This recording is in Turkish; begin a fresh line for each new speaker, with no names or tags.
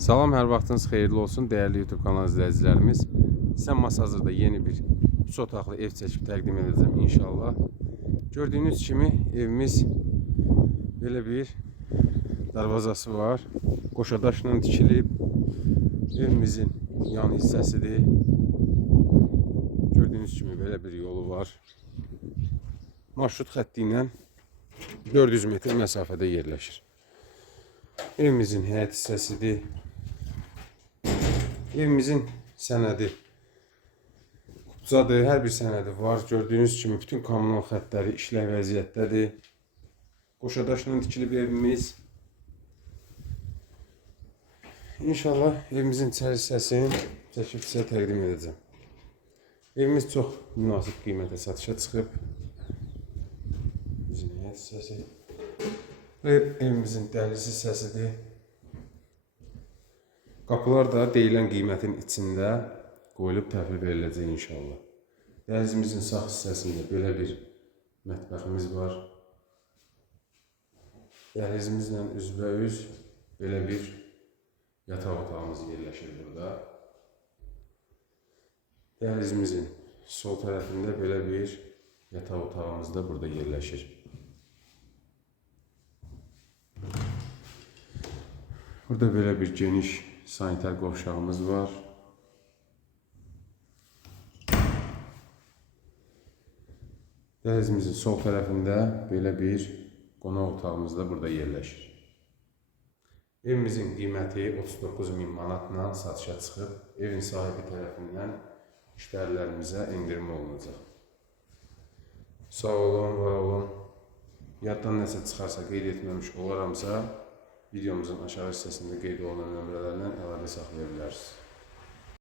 Salam, hər vaxtınız xeyirli olsun, dəyərli YouTube kanal izləyicilərimiz. Sizə hazırda yeni bir üç otaqlı ev çəkib təqdim edəcəm inşallah. Gördüyünüz kimi evimiz belə bir darvazası var. Qoşadaşla tikilib. Evimizin yan hissəsidir. Gördüyünüz kimi belə bir yolu var. Marşrut xətti ilə 400 metr məsafədə yerləşir. Evimizin həyət hissəsidir. Evimizin sənədi qubcadır, hər bir sənədi var. Gördüyünüz kimi bütün kommunal xəttləri işlək vəziyyətdədir. Qoşadaşla tikilib evimiz. İnşallah evimizin içəri hissəsini çəkib sizə təqdim edəcəm. Evimiz çox münasib qiymətə satışa çıxıb. Bizim. Ve evimizin dəhliz hissəsidir. Qapılar da deyilən qiymətin içində qoyulub təhvil veriləcək inşallah. Dəhlizimizin sağ hissəsində belə bir mətbəximiz var. Dəhlizimizlə üzbəüz belə bir yataq otağımız yerləşir burada. Dəhlizimizin sol tərəfində belə bir yataq otağımız da burada yerləşir. Burada böyle bir geniş sanitar qovşağımız var. Dəhlizimizin sol tərəfində belə bir qonaq otağımız da burada yerləşir. Evimizin qiyməti 39 min manatla satışa çıxıb, evin sahibi tərəfindən müştərilərimizə endirim olunacaq. Sağ olun, var olun. Yaddan nəsə çıxarsa qeyd etməmiş olaramsa, videomuzun aşağı hissəsində qeyd olunan nömrələrlə əlaqə saxlaya bilərsiniz.